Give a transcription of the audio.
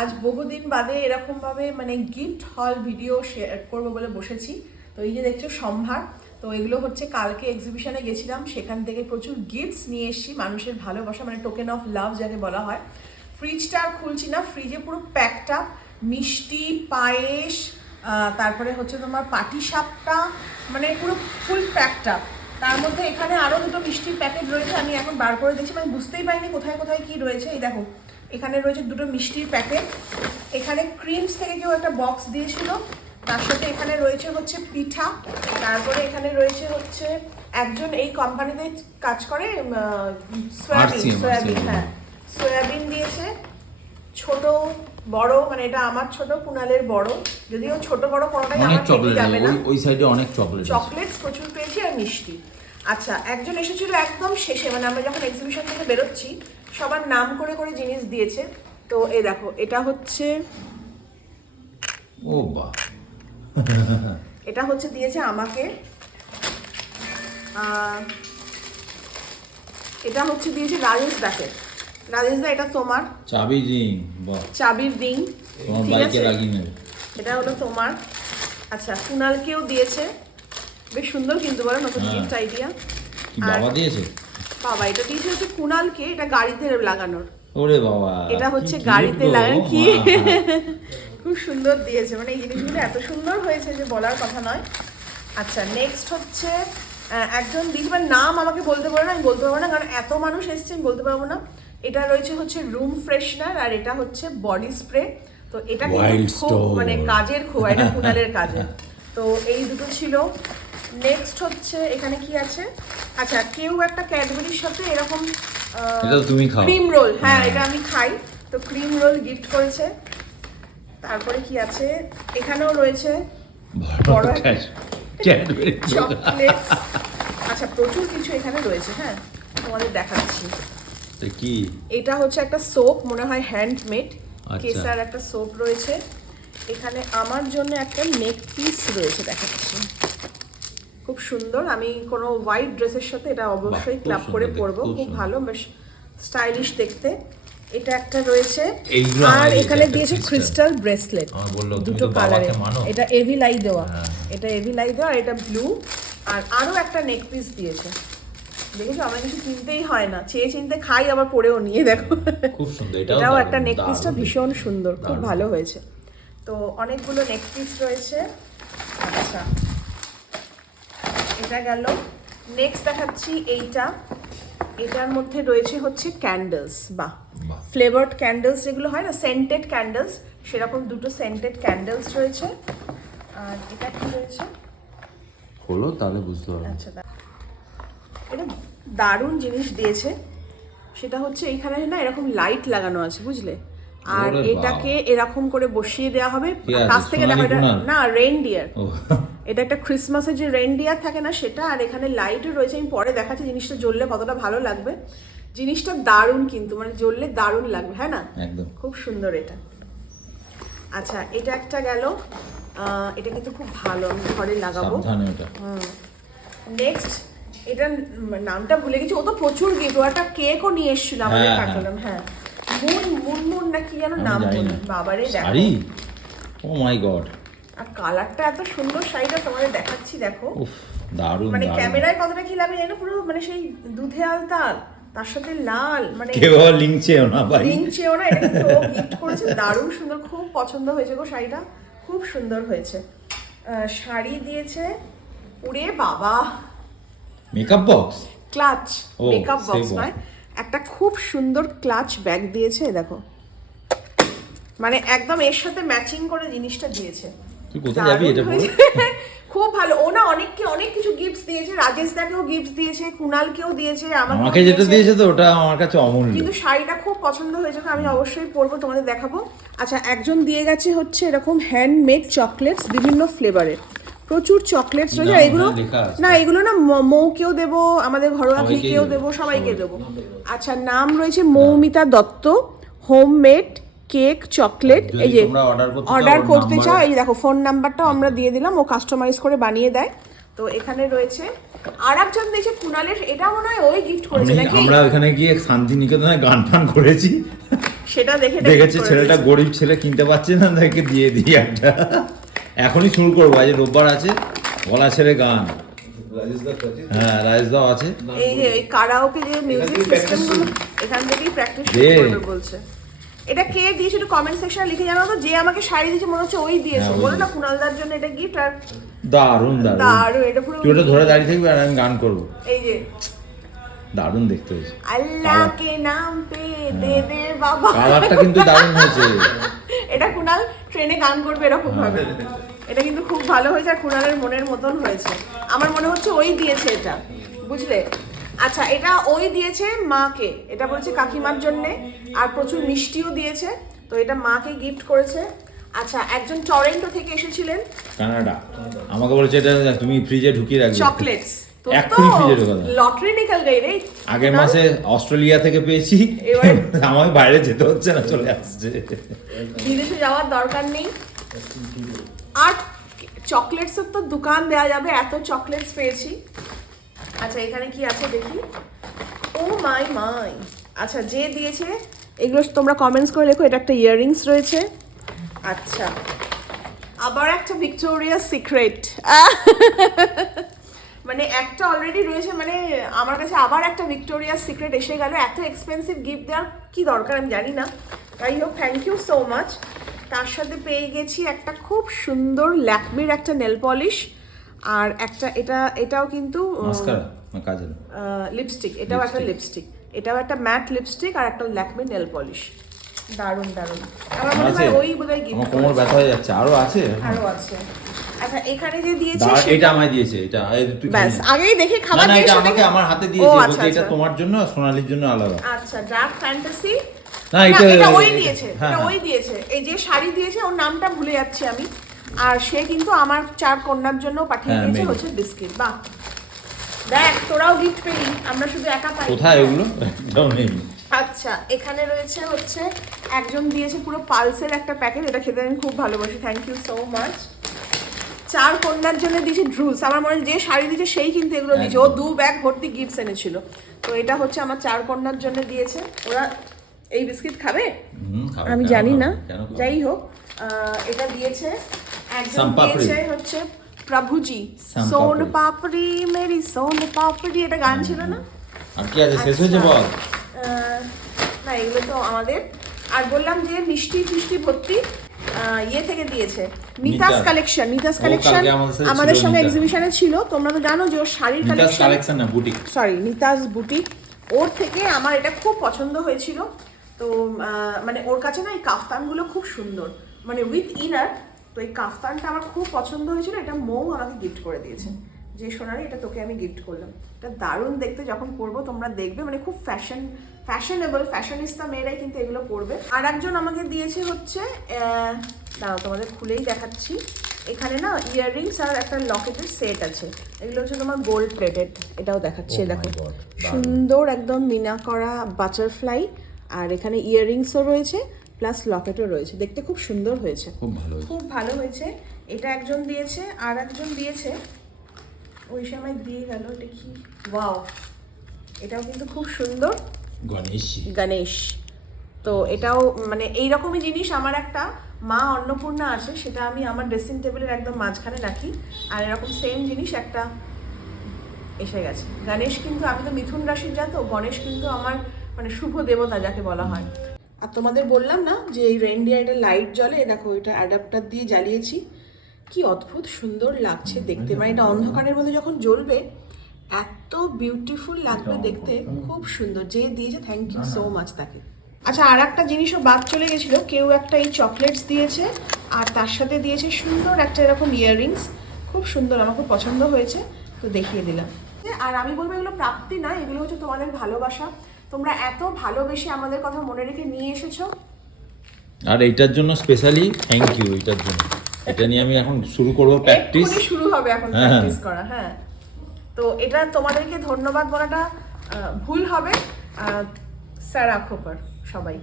আজ বহুদিন বাদে এরকম ভাবে মানে গিফট হল ভিডিও শেয়ার করবো বলে বসেছি। তো এই যে দেখছো সম্ভার, তো এগুলো হচ্ছে কালকে এক্সিবিশনে গেছিলাম, সেখান থেকে প্রচুর গিফটস নিয়ে এসেছি, মানুষের ভালোবাসা মানে টোকেন অফ লাভ যাকে বলা হয়। ফ্রিজটা আর খুলছি না, ফ্রিজে পুরো প্যাকটা মিষ্টি, পায়েস, তারপরে হচ্ছে তোমার পাটিসাপটা, মানে পুরো ফুল প্যাকটা। তার মধ্যে এখানে আরও দুটো মিষ্টির প্যাকেট রয়েছে, আমি এখন বার করে দিচ্ছি, মানে বুঝতেই পারিনি কোথায় কোথায় কি রয়েছে। এই দেখো এখানে রয়েছে দুটো মিষ্টির প্যাকেট, এখানে ক্রিমস থেকে কেউ একটা বক্স দিয়েছিল, তার সাথে এখানে রয়েছে হচ্ছে পিঠা, তারপরে এখানে রয়েছে হচ্ছে একজন এই কোম্পানিতে কাজ করে সয়াবিন, হ্যাঁ সয়াবিন দিয়েছে, ছোট বড়, মানে এটা আমার ছোট, কুনালের বড়, যদিও ছোট বড় কোনোটাই আমার খেতে যাবে না। ওই সাইডে অনেক চকলেটস প্রচুর পেয়েছি আর মিষ্টি। আচ্ছা, একজন এসেছিল একদম শেষে, মানে আমরা যখন এক্সিবিশন থেকে বেরোচ্ছি সবার নাম করে করে জিনিস দিয়েছে। তো এই দেখো এটা হচ্ছে, ও বাহ, এটা হচ্ছে দিয়েছে আমাকে, এটা হচ্ছে দিয়েছে রাজেশ দাকে। রাজেশ দা এটা তোমার চাবি রিং, বাহ, চাবির রিং, তোমার ঠিক বাইকে আছে, লাগিয়ে নেবে। এটা হলো তোমার। আচ্ছা, কুনালকেও দিয়েছে, বেশ সুন্দর কিন্তু বলো নতুন গিফট আইডিয়া। কি বাবা দিয়েছে? বাবা এটা দিয়েছে হচ্ছে কুনালকে, এটা গাড়িতে লাগানোর। ওরে বাবা, এটা হচ্ছে গাড়িতে লাগানো, কি খুব সুন্দর দিয়েছে, মানে এই জিনিসগুলো এত সুন্দর হয়েছে যে বলার কথা নয়। আচ্ছা, নেক্সট হচ্ছে একজন দিদিবার নাম আমাকে বলতে পারো না, আমি বলতে পারবো না, কারণ এত মানুষ এসছে আমি বলতে পারবো না। এটা রয়েছে হচ্ছে রুম ফ্রেশনার, আর এটা হচ্ছে বডি স্প্রে। তো এটা কিন্তু খুব মানে কাজের, খুব এটা কুনালের কাজে। তো এই দুটো ছিল। নেক্সট হচ্ছে এখানে কি আছে, আচ্ছা কেউ একটা ক্যাডবেরির সাথে এরকম ক্রিম রোল, হ্যাঁ এটা আমি খাই, তো ক্রিম রোল গিফট করেছে। তারপরে কি আছে, এখানেও রয়েছে বড় চকলেট। আচ্ছা প্রচুর কিছু এখানে রয়েছে, হ্যাঁ তোমাদের দেখাচ্ছি। কি এটা হচ্ছে একটা সোপ, মনে হয় হ্যান্ডমেড, কেসার একটা সোপ রয়েছে। এখানে আমার জন্য একটা নেক পিস রয়েছে, দেখাচ্ছি, খুব সুন্দর। আমি কোনো হোয়াইট ড্রেসের সাথে এটা অবশ্যই ক্লাব করে পরবো, খুব ভালো, বেশ স্টাইলিশ দেখতে। এটা একটা রয়েছে, আর এখানে দিয়েছে ক্রিস্টাল ব্রেসলেট দুটো কালারে, এটা এভিলাই দেওয়া, এটা এভিলাই দেওয়া, আর এটা ব্লু। আর আরো একটা নেক পিস দিয়েছে, দেখেছো আমার কিছু কিনতেই হয় না, চেয়ে চিনতে খাই, আবার পরেও নিয়ে দেখো, খুব সুন্দর। এটাও একটা নেক পিসটা ভীষণ সুন্দর, খুব ভালো হয়েছে। তো অনেকগুলো নেক পিস রয়েছে। আচ্ছা এটা গেল। নেক্সট দেখাচ্ছি এইটা, এটার মধ্যে রয়েছে হচ্ছে ক্যান্ডেলস, বা ফ্লেভারড ক্যান্ডেলস যেগুলো হয় না, সেন্টেড ক্যান্ডেলস, সেরকম দুটো সেন্টেড ক্যান্ডেলস রয়েছে। আর এটা কি রয়েছে, হলো তাহলে বুঝতে পারবে। আচ্ছা এটা দারুণ জিনিস দিয়েছে, সেটা হচ্ছে এইখানে না এরকম লাইট লাগানো আছে, বুঝলে, আর এটাকে এরকম করে বসিয়ে দেওয়া হবে, কাছ থেকে দেখা না রেইনডিয়ার, এটা একটা ক্রিসমাসের যে রেইনডিয়ার থাকে না সেটা, আর এখানে লাইটও রয়েছে, আমি পরে দেখাচ্ছি জিনিসটা জ্বললে কতটা ভালো লাগবে। জিনিসটা দারুণ কিন্তু, মানে জ্বললে দারুণ লাগবে, হ্যাঁ না, একদম খুব সুন্দর এটা। আচ্ছা এটা একটা গেল, এটা কিন্তু খুব ভালো, আমি ঘরে লাগাবো। নেক্সট এটার নামটা ভুলে গেছি, ও তো প্রচুর গিফট, ও একটা কেকও নিয়ে এসেছিল আমাদের কাটলাম, হ্যাঁ মুন না কি যেন নাম বলি, বাবারে দেখো, ও মাই গড, আর কালারটা এত সুন্দর, শাড়িটা তোমাদের দেখাচ্ছি দেখো, দারুণ, মানে ক্যামেরায় কতটা কি লাগবে জানো, পুরো মানে সেই দুধে আলতাল, তার সাথে লাল, মানে কেউ লিংচেও না ভাই, লিংচেও না, এটা কিন্তু ও গিফট করেছে, দারুণ সুন্দর, খুব পছন্দ হয়েছে গো শাড়িটা, খুব সুন্দর হয়েছে। শাড়ি দিয়েছে, ওরে বাবা, makeup box, clutch, makeup box নয়, একটা খুব সুন্দর ক্লাচ ব্যাগ দিয়েছে, দেখো মানে একদম এর সাথে ম্যাচিং করে জিনিসটা দিয়েছে। তুই কোথায় যাবি এটা পরে? খুব ভালো, ও না অনেক কিছু গিফটস দিয়েছে, রাজেশ দাকেও গিফটস দিয়েছে, কুনালকেও দিয়েছে, আমাকে যেটা দিয়েছে তো ওটা আমার কাছে অমূল্য, কিন্তু শাড়িটা খুব পছন্দ হয়েছে, আমি অবশ্যই পরবো, তোমাদের দেখাবো। আচ্ছা একজন দিয়ে গেছে হচ্ছে এরকম হ্যান্ডমেড চকলেটস, বিভিন্ন ফ্লেভারের, প্রচুর চকলেটস রয়েছে, এগুলো না, এগুলো না মৌকেও দেবো, আমাদের ঘরোয়া ঘিকেও দেবো, সবাইকে দেবো। আচ্ছা নাম রয়েছে Moumita Dutta, homemade cake chocolate, এই যে অর্ডার করতে চাও, এই দেখো ফোন নাম্বারটাও আমরা দিয়ে দিলাম, ও কাস্টমাইজ করে বানিয়ে দেয়। তো এখানে রয়েছে আর একজন দিয়েছে কুনালের, এটা মনে হয় ওই গিফট করেছে নাকি, আমরা ওখানে গিয়ে শান্তিনিকেতনে গান টান করেছি, সেটা দেখে দেখেছি ছেলেটা গরিব ছেলে কিনতে পারছে না, তাকে দিয়ে দিই একটা। এখনই শুরু করবো, আজ রোববার আছে, গলা ছেড়ে গান। হ্যাঁ, রাজদাও আছে। এই যে এই কারাওকে যে মিউজিক সিস্টেম গুলো এখান থেকেই প্র্যাকটিস করবে বলছে। এটা কে দিয়েছে একটু কমেন্ট সেকশনে লিখে জানাও তো। যে আমাকে শাড়ি দিয়েছে মনে হচ্ছে ওই দিয়েছে, বলো না কুনালদার জন্য এটা গিফট। আর দারুণ দারুণ দারুণ, এটা পুরো তুই ওটা ধরে দাঁড়িয়ে থাকবি আর আমি গান করবো। এই যে দারুণ দেখতে হয়েছে, আল্লাহ কে নাম পে দে দে বাবা। কালারটা কিন্তু দারুণ হয়েছে। এটা কুনাল ট্রেনে গান করবে এরকম ভাবে। এটা কিন্তু খুব ভালো হয়েছে আর কুনালের মনের মতন হয়েছে। আমার মনে হচ্ছে ওই দিয়েছে এটা, বুঝলে? আচ্ছা, এটা ওই দিয়েছে মাকে, এটা বলেছে কাকিমার জন্যে, আর প্রচুর মিষ্টিও দিয়েছে। তো এটা মাকে গিফট করেছে। আচ্ছা, একজন টরেন্টো থেকে এসেছিলেন, কানাডা, আমাকে বলেছে এটা তুমি ফ্রিজে ঢুকিয়ে রাখবে চকলেটস। তো এক্ষুনি ফ্রিজে ঢোকা দাও। লটারি নিকল গই রে। আগের মাসে অস্ট্রেলিয়া থেকে পেয়েছি, আমার বাইরে যেতে হচ্ছে না, চলে আসছে। বিদেশে যাওয়ার দরকার নেই। আর চকলেটসের তো দোকান দেওয়া যাবে, এত চকলেটস পেয়েছি। আচ্ছা, এখানে কি আছে দেখি। ও মাই মাই। আচ্ছা, যে দিয়েছে এগুলো তোমরা কমেন্টস করে লেখো। এটা একটা ইয়াররিংস রয়েছে। আচ্ছা, আবার একটা ভিক্টোরিয়া সিক্রেট। মানে একটা অলরেডি রয়েছে, মানে আমার কাছে আবার একটা ভিক্টোরিয়া সিক্রেট এসে গেল। এত এক্সপেন্সিভ গিফট দেওয়ার কি দরকার আমি জানি না। যাই হোক, থ্যাংক ইউ সো মাচ। তার সাথে পেয়ে গেছি একটা খুব সুন্দর ল্যাকমির একটা নেল পলিশ, আর একটা এটাও কিন্তু লিপস্টিক। এটাও একটা লিপস্টিক, এটাও একটা ম্যাট লিপস্টিক, আর একটা ল্যাকমি নেল পলিশ। দারুণ দারুণ। আমার মনে হয় ওই বোধহয় গিফট। আমার কোমর ব্যথা হয়ে যাচ্ছে, আরো আছে। আচ্ছা, এখানে যে দিয়েছে এটা আমায় দিয়েছে, এটা ব্যাস আগেই দেখে খাবার না, এটা আমাকে আমার হাতে দিয়েছে, বলতে এটা তোমার জন্য আর সোনালির জন্য আলাদা। আচ্ছা, ডার্ক ফ্যান্টাসি। না, এটা ওই দিয়েছে, এটা ওই দিয়েছে। এই যে শাড়ি দিয়েছে, ওর নামটা ভুলে যাচ্ছি আমি। আর সে কিন্তু আমার 4 কন্যার জন্য পাঠিয়ে দিয়েছে হচ্ছে বিস্কিট। বাহ, দেখ তোরাও গিফট পেলি, আমরা শুধু একা পাই। কোথায় এগুলো? এটাও নেই। আচ্ছা, এখানে রয়েছে হচ্ছে একজন দিয়েছে পুরো পালসের একটা প্যাকেট। এটা খেতে আমি খুব ভালোবাসি, থ্যাংক ইউ সো মাচ। 4 কন্যার জন্য দিয়েছে ড্রুস। আমার মনে হয় যে শাড়ি দিয়েছে সেই কিন্তু এগুলো দিয়েছে। ও 2 ব্যাগ ভর্তি গিফটস এনেছিল। তো এটা হচ্ছে আমার 4 কন্যার জন্য দিয়েছে। ওরা এই বিস্কিট খাবে আমি জানি না, যাই হোক এটা দিয়েছে। একজন দিয়েছে হচ্ছে প্রভুজি, সোন পাপড়ি মেরি সোন পাপড়ি। এটা গান ছিল না? আর কি আছে, শেষ হয়েছে বল? না, এগুলো তো আমাদের। আর বললাম যে মিষ্টি ফিষ্টি ভর্তি ইয়ে থেকে দিয়েছে, নিতাস কালেকশন। নিতাস কালেকশন আমাদের সঙ্গে এক্সিবিশনে ছিল। তোমরা তো জানো যে ওর শাড়ির কালেকশন না, বুটিক, সরি নিতাস বুটিক। ওর থেকে আমার এটা খুব পছন্দ হয়েছিল। তো মানে ওর কাছে না এই কাফতানগুলো খুব সুন্দর, মানে উইথ ইনার। তো এই কাফতানটা আমার খুব পছন্দ হয়েছিল। এটা মৌ আমাকে গিফট করে দিয়েছে, যে সোনালি এটা তোকে আমি গিফট করলাম। এটা দারুণ দেখতে, যখন পরবো তোমরা দেখবে, মানে খুব ফ্যাশনেবল, ফ্যাশনিস্তা মেয়েরাই কিন্তু এগুলো পরবে। আর একজন আমাকে দিয়েছে হচ্ছে, দাঁড়াও তোমাদের খুলেই দেখাচ্ছি। এখানে না ইয়াররিংস আর একটা লকেটের সেট আছে। এগুলো হচ্ছে তোমার গোল্ড প্লেটেড। এটাও দেখাচ্ছি, দেখো সুন্দর একদম মিনা করা বাটারফ্লাই। আর এখানে ইয়াররিংসও রয়েছে, প্লাস লকেটও রয়েছে। দেখতে খুব সুন্দর হয়েছে, খুব ভালো হয়েছে। এটা একজন দিয়েছে, আর একজন দিয়েছে ওই সময় দিয়ে গেল। এটা কি, ওয়াও, এটাও কিন্তু খুব সুন্দর, গণেশ। তো এটাও মানে এইরকমই জিনিস। আমার একটা মা অন্নপূর্ণা আছে, সেটা আমি আমার ড্রেসিং টেবিলের একদম মাঝখানে রাখি। আর এরকম সেম জিনিস একটা এসে গেছে। গণেশ কিন্তু, আমি তো মিথুন রাশির যা, তো গণেশ কিন্তু আমার মানে শুভ দেবতা যাকে বলা হয়। আর তোমাদের বললাম না যে এই রেনডিয়ার এটা লাইট জ্বলে, দেখো এটা অ্যাডাপ্টার দিয়ে জ্বালিয়েছি। কি অদ্ভুত সুন্দর লাগছে দেখতে, মানে এটা অন্ধকারের মধ্যে যখন জ্বলবে এত বিউটিফুল লাগবে দেখতে, খুব সুন্দর। যে দিয়েছে থ্যাংক ইউ সো মাচ তাকে। আচ্ছা, আর একটা জিনিসও বাদ চলে গেছিল। কেউ একটা এই চকলেটস দিয়েছে, আর তার সাথে দিয়েছে সুন্দর একটা এরকম ইয়াররিংস। খুব সুন্দর, আমার খুব পছন্দ হয়েছে, তো দেখিয়ে দিলাম। আর আমি বলবো এগুলো প্রাপ্তি না, এগুলো হচ্ছে তোমাদের ভালোবাসা। তোমরা এত ভালোবেসে আমাদের কথা মনে রেখে নিয়ে এসেছো। আর এইটার জন্য স্পেশালি থ্যাংক ইউ। এটার জন্য, এটা নিয়ে আমি এখন শুরু করব প্র্যাকটিস। শুরু হবে এখন প্র্যাকটিস করা। হ্যাঁ, তো এটা তোমাদেরকে ধন্যবাদ বলাটা ভুল হবে। স্যার আখোপার সবাই।